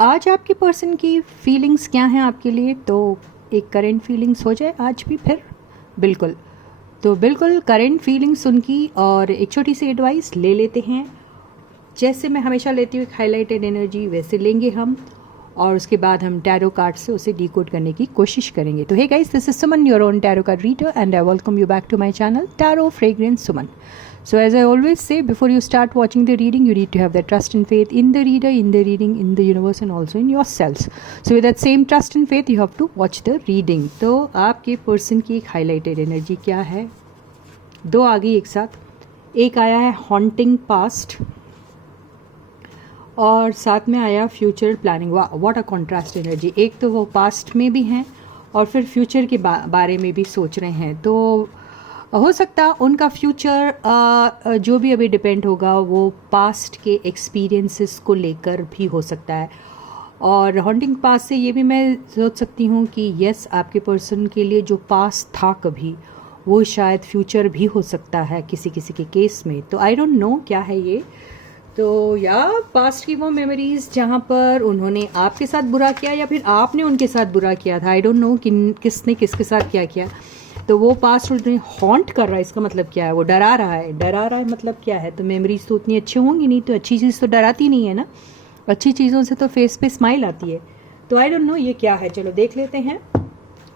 आज आपके पर्सन की फीलिंग्स क्या हैं आपके लिए, तो एक करंट फीलिंग्स हो जाए आज भी फिर। बिल्कुल, तो बिल्कुल करंट फीलिंग्स उनकी और एक छोटी सी एडवाइस ले लेते हैं। जैसे मैं हमेशा लेती हूँ एक हाईलाइटेड एनर्जी, वैसे लेंगे हम और उसके बाद हम टैरो कार्ड से उसे डिकोड करने की कोशिश करेंगे। तो hey guys, this is Suman, your own tarot card reader, and I welcome you back to my channel tarot fragrance Suman. So as I always say, before you start watching the reading, you need to have that trust and faith in the reader, in the reading, in the universe and also in yourselves. So with that same trust and faith, you have to watch the reading. तो आपके person की एक highlighted energy क्या है? दो आ गई एक साथ, एक आया है हॉन्टिंग पास्ट और साथ में आया फ्यूचर प्लानिंग. वाह, व्हाट अ कॉन्ट्रास्ट एनर्जी. एक तो वो पास्ट में भी हैं और फिर फ्यूचर के बारे में भी सोच रहे हैं. तो हो सकता उनका फ्यूचर जो भी अभी डिपेंड होगा वो पास्ट के एक्सपीरियंसेस को लेकर भी हो सकता है. और हॉन्टिंग पास्ट से ये भी मैं सोच सकती हूँ कि यस, आपके पर्सन के लिए जो पास्ट था कभी, वो शायद फ्यूचर भी हो सकता है किसी किसी के केस में. तो आई डोंट नो क्या है ये. तो या पास्ट की वो मेमोरीज जहाँ पर उन्होंने आपके साथ बुरा किया या फिर आपने उनके साथ बुरा किया था. आई डोंट नो किसने किसके साथ क्या किया. तो वो पास्ट उन्हें हॉन्ट कर रहा है. इसका मतलब क्या है? वो डरा रहा है. डरा रहा है मतलब क्या है? तो मेमोरीज तो उतनी अच्छी होंगी नहीं. तो अच्छी चीज़ तो डराती नहीं है ना. अच्छी चीज़ों से तो फेस पे स्माइल आती है. तो आई डोंट नो ये क्या है. चलो देख लेते हैं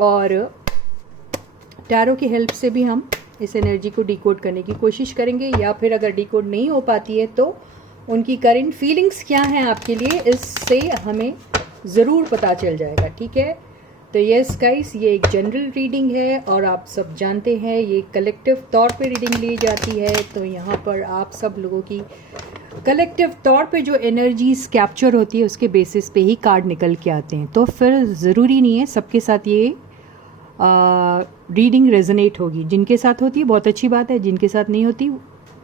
और टैरो की हेल्प से भी हम इस एनर्जी को डिकोड करने की कोशिश करेंगे. या फिर अगर डिकोड नहीं हो पाती है तो उनकी करंट फीलिंग्स क्या हैं आपके लिए, इससे हमें ज़रूर पता चल जाएगा. ठीक है. तो यस गाइस, ये एक जनरल रीडिंग है और आप सब जानते हैं ये कलेक्टिव तौर पे रीडिंग ली जाती है. तो यहाँ पर आप सब लोगों की कलेक्टिव तौर पे जो एनर्जीज कैप्चर होती है उसके बेसिस पे ही कार्ड निकल के आते हैं. तो फिर ज़रूरी नहीं है सबके साथ ये रीडिंग रेजोनेट होगी. जिनके साथ होती है बहुत अच्छी बात है, जिनके साथ नहीं होती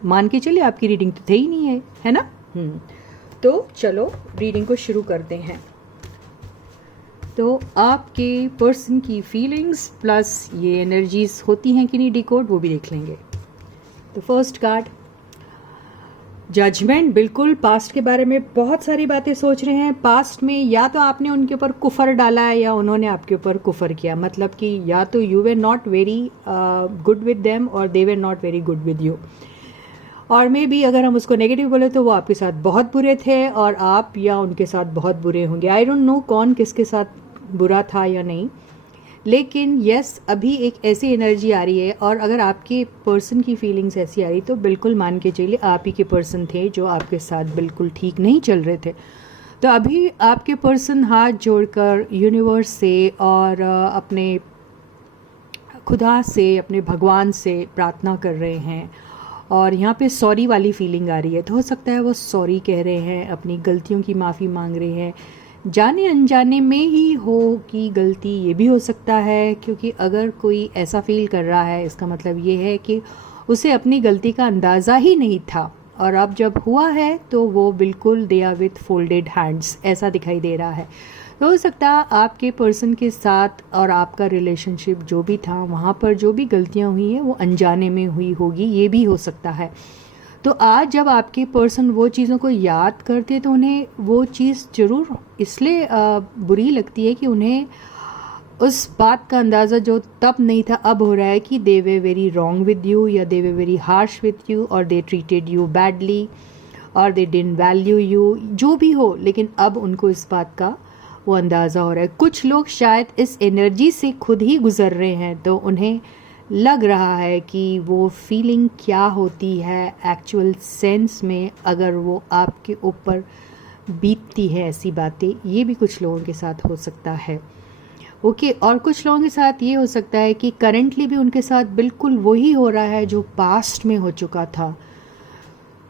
मान के चलिए आपकी रीडिंग तो थे ही नहीं है ना. तो चलो रीडिंग को शुरू करते हैं. तो आपके पर्सन की फीलिंग्स प्लस ये एनर्जीज होती हैं कि नहीं डिकोड, वो भी देख लेंगे. तो फर्स्ट कार्ड जजमेंट. बिल्कुल पास्ट के बारे में बहुत सारी बातें सोच रहे हैं. पास्ट में या तो आपने उनके ऊपर कुफर डाला है या उन्होंने आपके ऊपर कुफर किया. मतलब कि या तो you were not very good with them और they were not very good with you. और मे बी अगर हम उसको नेगेटिव बोले तो वो आपके साथ बहुत बुरे थे और आप या उनके साथ बहुत बुरे होंगे. आई डोंट नो कौन किसके साथ बुरा था या नहीं. लेकिन यस, अभी एक ऐसी एनर्जी आ रही है और अगर आपके पर्सन की फीलिंग्स ऐसी आ रही तो बिल्कुल मान के चलिए आप ही के पर्सन थे जो आपके साथ बिल्कुल ठीक नहीं चल रहे थे. तो अभी आपके पर्सन हाथ जोड़कर यूनिवर्स से और अपने खुदा से, अपने भगवान से प्रार्थना कर रहे हैं. और यहाँ पे सॉरी वाली फीलिंग आ रही है. तो हो सकता है वो सॉरी कह रहे हैं, अपनी गलतियों की माफ़ी मांग रहे हैं. जाने अनजाने में ही हो कि गलती, ये भी हो सकता है. क्योंकि अगर कोई ऐसा फील कर रहा है इसका मतलब ये है कि उसे अपनी गलती का अंदाज़ा ही नहीं था और अब जब हुआ है तो वो बिल्कुल they are with folded hands, ऐसा दिखाई दे रहा है. तो हो सकता है आपके पर्सन के साथ और आपका रिलेशनशिप जो भी था वहाँ पर जो भी गलतियाँ हुई हैं वो अनजाने में हुई होगी, ये भी हो सकता है. तो आज जब आपके पर्सन वो चीज़ों को याद करते हैं तो उन्हें वो चीज़ ज़रूर इसलिए बुरी लगती है कि उन्हें उस बात का अंदाज़ा जो तब नहीं था अब हो रहा है कि दे वे वेरी रॉन्ग विद यू या दे वे वेरी हार्श विद यू और दे ट्रीटेड यू बैडली और दे डिडंट वैल्यू यू. जो भी हो, लेकिन अब उनको इस बात का वो अंदाज़ा हो रहा है. कुछ लोग शायद इस एनर्जी से खुद ही गुजर रहे हैं तो उन्हें लग रहा है कि वो फीलिंग क्या होती है एक्चुअल सेंस में अगर वो आपके ऊपर बीतती है ऐसी बातें. ये भी कुछ लोगों के साथ हो सकता है. ओके. और कुछ लोगों के साथ ये हो सकता है कि करंटली भी उनके साथ बिल्कुल वही हो रहा है जो पास्ट में हो चुका था.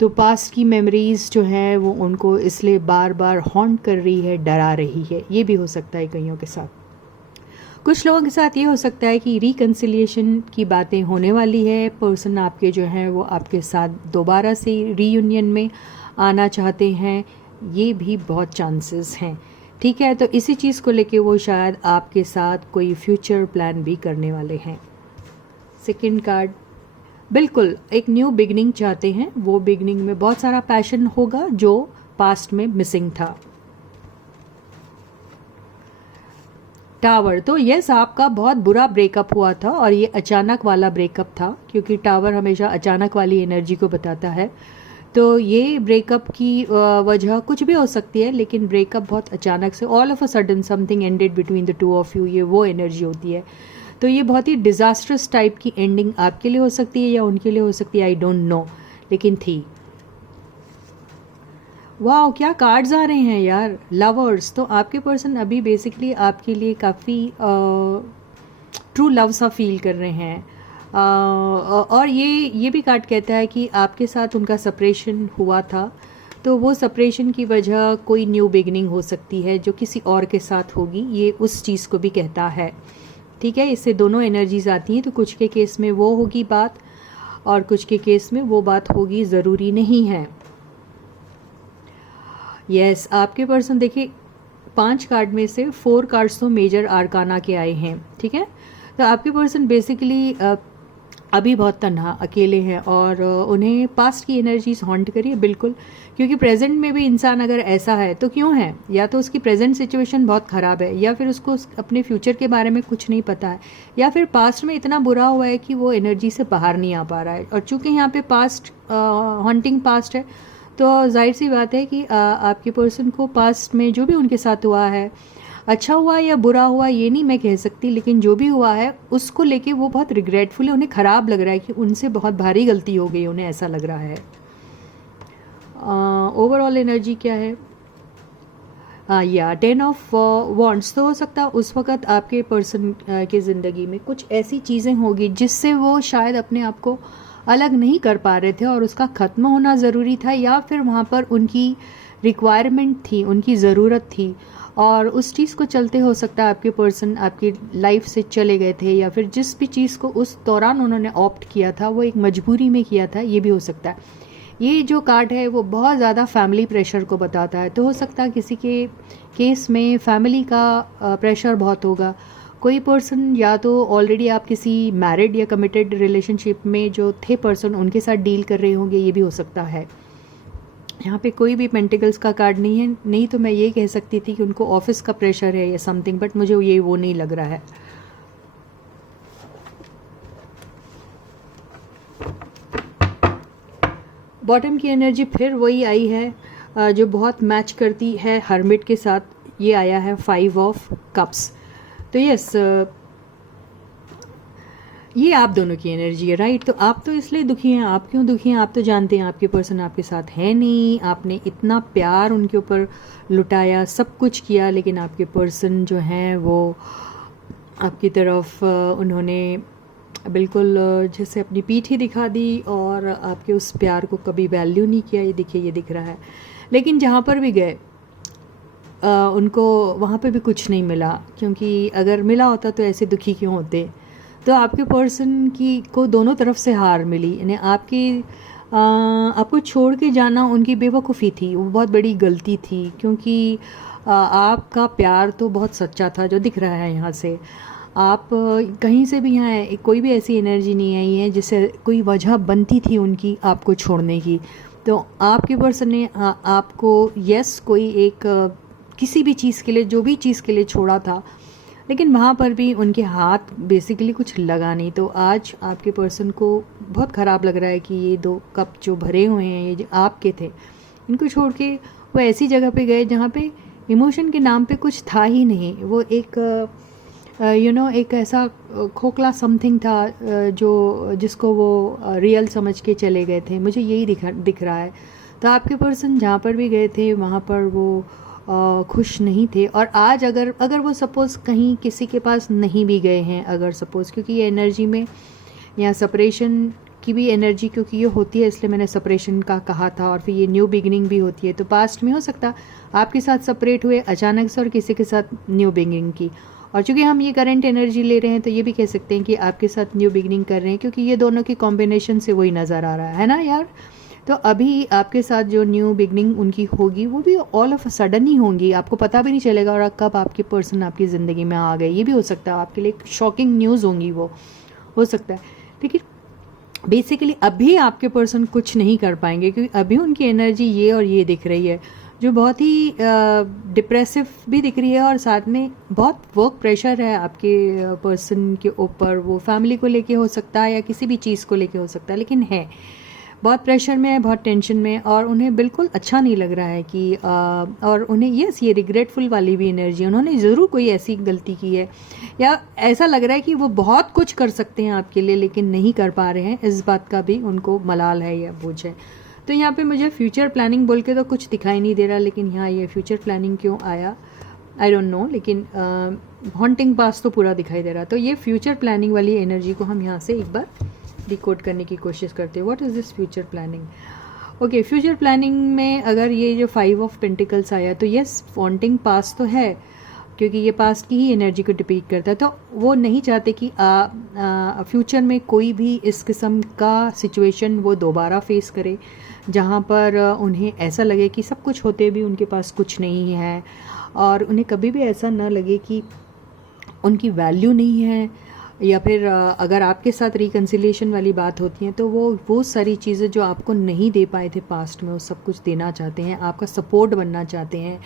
तो पास्ट की मेमोरीज जो है वो उनको इसलिए बार बार हॉन्ट कर रही है, डरा रही है. ये भी हो सकता है कईयों के साथ. कुछ लोगों के साथ ये हो सकता है कि रिकन्सिलिएशन की बातें होने वाली है. पर्सन आपके जो हैं वो आपके साथ दोबारा से रीयूनियन में आना चाहते हैं. ये भी बहुत चांसेस हैं. ठीक है. तो इसी चीज़ को लेके वो शायद आपके साथ कोई फ्यूचर प्लान भी करने वाले हैं. सेकंड कार्ड, बिल्कुल एक न्यू बिगनिंग चाहते हैं. वो बिगनिंग में बहुत सारा पैशन होगा जो पास्ट में मिसिंग था. टावर, तो यस आपका बहुत बुरा ब्रेकअप हुआ था और ये अचानक वाला ब्रेकअप था, क्योंकि टावर हमेशा अचानक वाली एनर्जी को बताता है। तो ये ब्रेकअप की वजह कुछ भी हो सकती है, लेकिन ब्रेकअप बहुत अचानक से, all of a sudden something ended between the two of you, ये वो एनर्जी होती है। तो ये बहुत ही डिज़ास्ट्रस टाइप की एंडिंग आपके लिए हो सकती है या उनके लिए हो सकती है, आई डोंट नो, लेकिन थी। वाह, क्या कार्ड्स आ रहे हैं यार, लवर्स। तो आपके पर्सन अभी बेसिकली आपके लिए काफ़ी ट्रू लव सा फील कर रहे हैं। और ये भी कार्ड कहता है कि आपके साथ उनका सेपरेशन हुआ था, तो वो सेपरेशन की वजह कोई न्यू बिगनिंग हो सकती है जो किसी और के साथ होगी, ये उस चीज़ को भी कहता है। ठीक है, इससे दोनों एनर्जीज आती हैं, तो कुछ के केस में वो होगी बात और कुछ के केस में वो बात होगी, ज़रूरी नहीं है। यस आपके पर्सन देखिए 5 कार्ड में से 4 कार्ड्स तो मेजर आर्काना के आए हैं। ठीक है, तो आपके पर्सन बेसिकली अभी बहुत तन्हा अकेले हैं और उन्हें पास्ट की एनर्जीज हॉन्ट करिए बिल्कुल, क्योंकि प्रेजेंट में भी इंसान अगर ऐसा है तो क्यों है, या तो उसकी प्रेजेंट सिचुएशन बहुत ख़राब है, या फिर उसको अपने फ्यूचर के बारे में कुछ नहीं पता है, या फिर पास्ट में इतना बुरा हुआ है कि वो एनर्जी से बाहर नहीं आ पा रहा है। और चूंकि यहाँ पे पास्ट हॉन्टिंग पास्ट है, तो जाहिर सी बात है कि आपके पर्सन को पास्ट में जो भी उनके साथ हुआ है, अच्छा हुआ या बुरा हुआ ये नहीं मैं कह सकती, लेकिन जो भी हुआ है उसको लेके वो बहुत रिग्रेटफुल है, उन्हें ख़राब लग रहा है कि उनसे बहुत भारी गलती हो गई, उन्हें ऐसा लग रहा है। ओवरऑल एनर्जी क्या है, या 10 ऑफ वॉन्ड्स। तो हो सकता है उस वक़्त आपके पर्सन की ज़िंदगी में कुछ ऐसी चीज़ें होगी जिससे वो शायद अपने आप को अलग नहीं कर पा रहे थे और उसका ख़त्म होना ज़रूरी था, या फिर वहाँ पर उनकी रिक्वायरमेंट थी, उनकी ज़रूरत थी, और उस चीज़ को चलते हो सकता है आपके पर्सन आपकी लाइफ से चले गए थे, या फिर जिस भी चीज़ को उस दौरान उन्होंने ऑप्ट किया था वो एक मजबूरी में किया था, ये भी हो सकता है। ये जो कार्ड है वो बहुत ज़्यादा फैमिली प्रेशर को बताता है, तो हो सकता है किसी के केस में फैमिली का प्रेशर बहुत होगा। कोई पर्सन या तो ऑलरेडी आप किसी मैरिड या कमिटेड रिलेशनशिप में जो थे पर्सन उनके साथ डील कर रहे होंगे, ये भी हो सकता है। यहाँ पे कोई भी पेंटिकल्स का कार्ड नहीं है, नहीं तो मैं ये कह सकती थी कि उनको ऑफिस का प्रेशर है या समथिंग, बट मुझे ये वो नहीं लग रहा है। बॉटम की एनर्जी फिर वही आई है जो बहुत मैच करती है हर्मिट के साथ, ये आया है 5 ऑफ कप्स। तो यस ये आप दोनों की एनर्जी है, राइट। तो आप तो इसलिए दुखी हैं, आप क्यों दुखी हैं, आप तो जानते हैं आपके पर्सन आपके साथ है नहीं, आपने इतना प्यार उनके ऊपर लुटाया, सब कुछ किया, लेकिन आपके पर्सन जो हैं वो आपकी तरफ उन्होंने बिल्कुल जैसे अपनी पीठ ही दिखा दी और आपके उस प्यार को कभी वैल्यू नहीं किया। ये देखिए, ये दिख रहा है। लेकिन जहाँ पर भी गए उनको वहाँ पे भी कुछ नहीं मिला, क्योंकि अगर मिला होता तो ऐसे दुखी क्यों होते। तो आपके पर्सन की को दोनों तरफ से हार मिली, यानी आपको छोड़ के जाना उनकी बेवकूफ़ी थी, वो बहुत बड़ी गलती थी, क्योंकि आपका प्यार तो बहुत सच्चा था जो दिख रहा है यहाँ से। आप कहीं से भी यहाँ कोई भी ऐसी एनर्जी नहीं आई है जिससे कोई वजह बनती थी उनकी आपको छोड़ने की। तो आपके पर्सन ने आपको यस कोई एक किसी भी चीज़ के लिए, जो भी चीज़ के लिए छोड़ा था, लेकिन वहाँ पर भी उनके हाथ बेसिकली कुछ लगा नहीं। तो आज आपके पर्सन को बहुत ख़राब लग रहा है कि ये 2 कप जो भरे हुए हैं, ये जो आपके थे, इनको छोड़ के वो ऐसी जगह पे गए जहाँ पे इमोशन के नाम पे कुछ था ही नहीं। वो एक एक ऐसा खोखला समथिंग था जो जिसको वो रियल समझ के चले गए थे। मुझे यही दिख रहा है। तो आपके पर्सन जहाँ पर भी गए थे वहाँ पर वो खुश नहीं थे। और आज अगर वो सपोज़ कहीं किसी के पास नहीं भी गए हैं, अगर सपोज़, क्योंकि ये एनर्जी में यहाँ सेपरेशन की भी एनर्जी क्योंकि ये होती है, इसलिए मैंने सेपरेशन का कहा था, और फिर ये न्यू बिगिनिंग भी होती है। तो पास्ट में हो सकता आपके साथ सेपरेट हुए अचानक से और किसी के साथ न्यू बिगिनिंग की, और चूँकि हम ये करंट एनर्जी ले रहे हैं तो ये भी कह सकते हैं कि आपके साथ न्यू बिगिनिंग कर रहे हैं, क्योंकि ये दोनों की कॉम्बिनेशन से वही नज़र आ रहा है ना यार। तो अभी आपके साथ जो न्यू बिगनिंग उनकी होगी वो भी ऑल ऑफ अ सडन ही होंगी, आपको पता भी नहीं चलेगा, और कब आपके पर्सन आपकी ज़िंदगी में आ गए, ये भी हो सकता है। आपके लिए शॉकिंग न्यूज़ होंगी, वो हो सकता है। लेकिन बेसिकली अभी आपके पर्सन कुछ नहीं कर पाएंगे, क्योंकि अभी उनकी एनर्जी ये और ये दिख रही है। जो बहुत ही डिप्रेसिव भी दिख रही है, और साथ में बहुत वर्क प्रेशर है आपके पर्सन के ऊपर। वो फैमिली को लेके हो सकता है या किसी भी चीज़ को लेके हो सकता है, लेकिन है बहुत प्रेशर में है, बहुत टेंशन में है, और उन्हें बिल्कुल अच्छा नहीं लग रहा है कि और उन्हें ये रिग्रेटफुल वाली भी एनर्जी है। उन्होंने ज़रूर कोई ऐसी गलती की है, या ऐसा लग रहा है कि वो बहुत कुछ कर सकते हैं आपके लिए लेकिन नहीं कर पा रहे हैं, इस बात का भी उनको मलाल है या बोझ है। तो यहाँ पे मुझे फ्यूचर प्लानिंग बोल के तो कुछ दिखाई नहीं दे रहा, लेकिन यहाँ ये फ्यूचर प्लानिंग क्यों आया आई डोंट नो, लेकिन हॉन्टिंग पास तो पूरा दिखाई दे रहा। तो ये फ्यूचर प्लानिंग वाली एनर्जी को हम यहाँ से एक बार डिकोड करने की कोशिश करते हैं। What is this future planning? Okay, future planning में अगर ये जो 5 ऑफ पेंटिकल्स आया तो यस, हॉन्टिंग पास तो है, क्योंकि ये पास्ट की ही एनर्जी को डिपिक्ट करता है। तो वो नहीं चाहते कि फ्यूचर में कोई भी इस किस्म का सिचुएशन वो दोबारा फेस करे, जहाँ पर उन्हें ऐसा लगे कि सब कुछ होते भी उनके पास कुछ नहीं है, और उन्हें कभी भी ऐसा ना लगे कि उनकी वैल्यू नहीं है, या फिर अगर आपके साथ रिकन्सिलिएशन वाली बात होती है तो वो सारी चीज़ें जो आपको नहीं दे पाए थे पास्ट में, वो सब कुछ देना चाहते हैं, आपका सपोर्ट बनना चाहते हैं,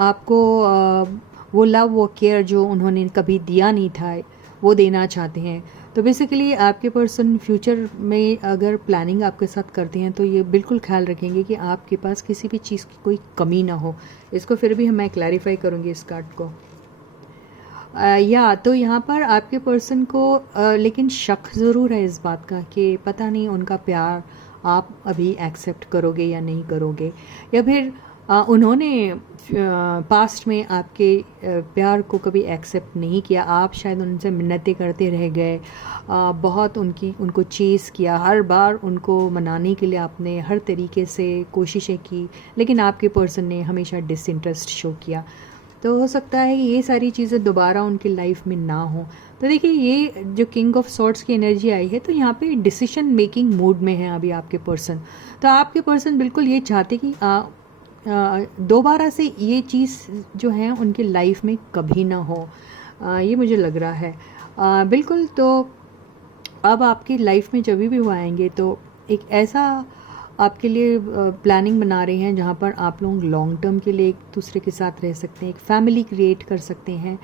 आपको वो लव वो केयर जो उन्होंने कभी दिया नहीं था वो देना चाहते हैं। तो बेसिकली आपके पर्सन फ्यूचर में अगर प्लानिंग आपके साथ करते हैं तो ये बिल्कुल ख्याल रखेंगे कि आपके पास किसी भी चीज़ की कोई कमी ना हो। इसको फिर भी मैं क्लैरिफाई करूँगी इस कार्ड को। या तो यहाँ पर आपके पर्सन को लेकिन शक ज़रूर है इस बात का कि पता नहीं उनका प्यार आप अभी एक्सेप्ट करोगे या नहीं करोगे, या फिर उन्होंने पास्ट में आपके प्यार को कभी एक्सेप्ट नहीं किया। आप शायद उनसे मिन्नतें करते रह गए, बहुत उनको चेस किया, हर बार उनको मनाने के लिए आपने हर तरीके से कोशिशें की, लेकिन आपके पर्सन ने हमेशा डिसइंटरेस्ट शो किया। तो हो सकता है कि ये सारी चीज़ें दोबारा उनकी लाइफ में ना हो। तो देखिए, ये जो किंग ऑफ सॉर्ड्स की एनर्जी आई है, तो यहाँ पे डिसीजन मेकिंग मूड में है अभी आपके पर्सन। तो आपके पर्सन बिल्कुल ये चाहते कि दोबारा से ये चीज़ जो है उनकी लाइफ में कभी ना हो, ये मुझे लग रहा है बिल्कुल। तो अब आपकी लाइफ में जब भी वो आएंगे तो एक ऐसा आपके लिए प्लानिंग बना रहे हैं जहाँ पर आप लोग लॉन्ग टर्म के लिए एक दूसरे के साथ रह सकते हैं, एक फैमिली क्रिएट कर सकते हैं।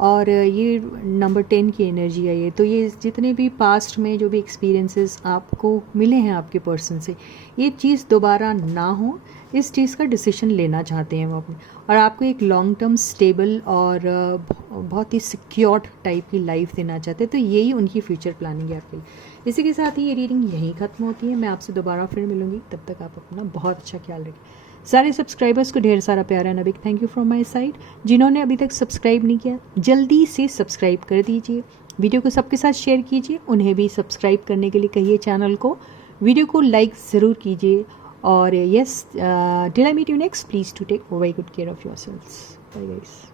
और ये नंबर 10 की एनर्जी है ये। तो ये जितने भी पास्ट में जो भी एक्सपीरियंसेस आपको मिले हैं आपके पर्सन से, ये चीज़ दोबारा ना हो, इस चीज़ का डिसीजन लेना चाहते हैं वो अपने, और आपको एक लॉन्ग टर्म स्टेबल और बहुत ही सिक्योर्ड टाइप की लाइफ देना चाहते हैं। तो यही उनकी फ्यूचर प्लानिंग है आपके लिए। इसी के साथ ही ये रीडिंग यहीं ख़त्म होती है। मैं आपसे दोबारा फिर मिलूंगी, तब तक आप अपना बहुत अच्छा ख्याल रखें। सारे सब्सक्राइबर्स को ढेर सारा प्यार है, big thank you from my side. जिन्होंने अभी तक सब्सक्राइब नहीं किया, जल्दी से सब्सक्राइब कर दीजिए, वीडियो को सबके साथ शेयर कीजिए, उन्हें भी सब्सक्राइब करने के लिए कहिए चैनल को, वीडियो को लाइक ज़रूर कीजिए। और yes, till I meet you next, please to take very good care of yourselves. Bye guys.